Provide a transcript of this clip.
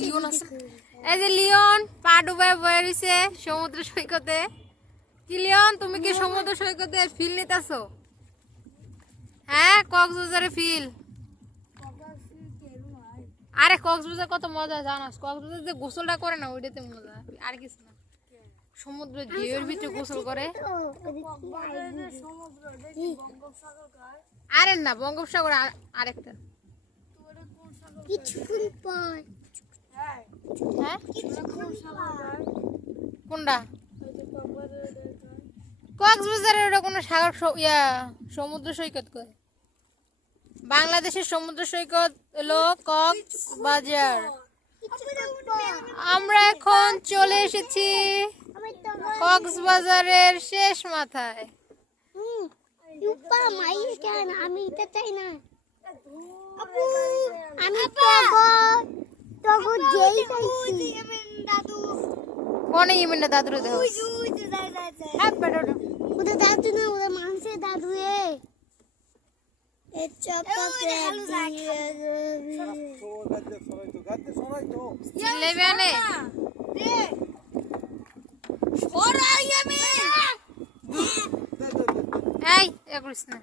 Leone আছে, এই যে লিওন পা ডুবায় বয়ে রইছে সমুদ্র সৈকতে। কি লিওন, তুমি কি সমুদ্র সৈকতে ফিল নিতেছো? হ্যাঁ, কক্সবাজারে ফিল। আরে কক্সবাজার কত মজা জানাস? কক্সবাজার যে গোসলটা করে না ওইটাতে মজা, আর কিছু না। সমুদ্র ঢেউয়ের ভিতরে গোসল করে। আরে না, বঙ্গোপসাগর আরেকটা। হ্যাঁ কোনটা? কক্সবাজারের ওটা কোনো সাগর সমুদ্র সৈকত কয়। বাংলাদেশের সমুদ্র সৈকত হলো কক্সবাজার। আমরা এখন চলে এসেছি কক্সবাজারের শেষ মাথায়। আমি এটা চাই না। কোন ইমেন্টা দাদুর দেখো? হ্যাঁ বেটা ওদের দাদু না, ওদের মানুষের দাদু লেবেনে এই করিস না।